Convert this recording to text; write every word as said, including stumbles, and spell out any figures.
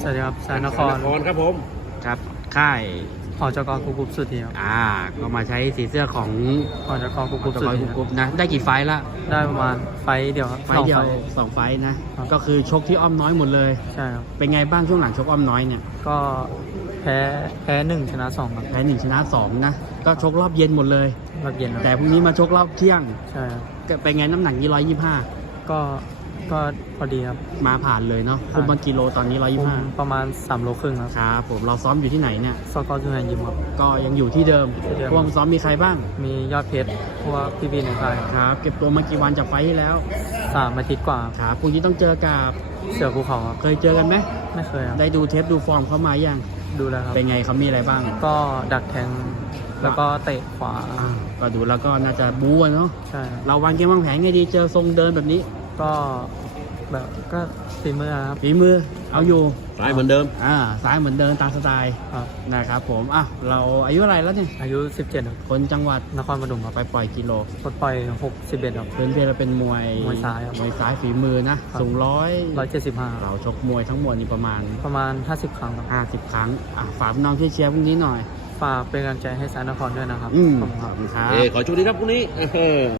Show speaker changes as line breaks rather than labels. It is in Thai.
สวัสดีครับสายนคร
นครครับผม
ครับค่าย
หอจกกุ๊กกุ๊บสุดทีครับ
อ่าก็มาใช้สีเสื้อของ
หอจกกุ๊กกุ๊บ
ตะ
สุด
กอย
ที
กรุ๊ปนะได้กี่ไฟล์ละ
ได้ประมาณไฟต์เดียวครับ
ไฟล์เดียว
สอง
สองไฟล์นะครับ ก็คือชกที่อ้อมน้อยหมดเลย
ใช่ครับ
เป็นไงบ้างช่วงหลังชกอ้อมน้อยเนี่ย
ก็แพ้แพ้หนึ่งชนะสองครับ
แพ้หนึ่งชนะสองนะก็ชกรอบเย็นหมดเลย
รอบเย็นครับ
แต่พรุ่งนี้มาชกรอบเที่ยง
ใช่ครับ
ก็เป็นไงน้ำหนักยี่ร้อยยี่ห้า
ก็ก็พอดีครับ
มาผ่านเลยเนาะ
ผ่าน
คุมมากิโลตอนนี้ร้อยยี่
คุม
ห้า
ประมาณสามโลครึ่งครับ
ครับผมเราซ้อมอยู่ที่ไหนเนี่ย
สกอร์จุนยิมครับ
ก็ยังอยู่ที่เดิม
ที่เดิม
พวกซ้อมมีใครบ้าง
มียอดเพชรพวกพี่ๆในค่าย
ครับเก็บตัวมากี่วันจากไฟล์ที่แล้ว
สามอาทิตย์กว่า
ครับพรุ่งนี้ต้องเจอกับ
เสือภูเขาครับ
เคยเจอกันไหม
ไม่เคยครับ
ได้ดูเทปดูฟอร์มเขามายัง
ดูแล้วครับ
เป็นไงเขามีอะไรบ้าง
ก็ดักแทงแล้วก็เตะขวา
อ่าก็ดูแล้วก็น่าจะบู๊อะเนาะ
ใช่ครับ
เราวางเกมวางแผนไงดีเจอทรงเดินแบบนี้
ก็แบบก็ฝีมือครับ
ฝีมือเอาอยู่
ซ้ายเหมือนเดิม
อ่าซ้ายเหมือนเดินตามสไตล์
ครับ
นะครับผมอ่ะเราอายุอะไรแล้วเนี่ย
อายุสิบเจ็ดครับ
คนจังหวัด
นครปฐมครับ
ไปปล่อยกิโล
ปลดปล่อยหกสิบเอ็ดครับ
เพื่อนเพื่อนเราเป็นมวย
มวยซ้ายครับ
มวยซ้ายฝีมือนะครับ สูงร้อย
ร้อยเจ็ดสิบห้า
เราชกมวยทั้งหมดนี่ประมาณ
ประมาณห้าสิบครั้งครับ
ห้าสิบครั้งอ่ะฝากพี่น้องช่วยเชียร์พรุ่งนี้หน่อย
ฝากเป็นกำลังใจให้สายนครด้วยนะครับ
อืม
ขอบคุณ
ข
ค
อ
รั
บบ คุณครับ
เอ้ยขอโชคดีครับพรุ่งนี้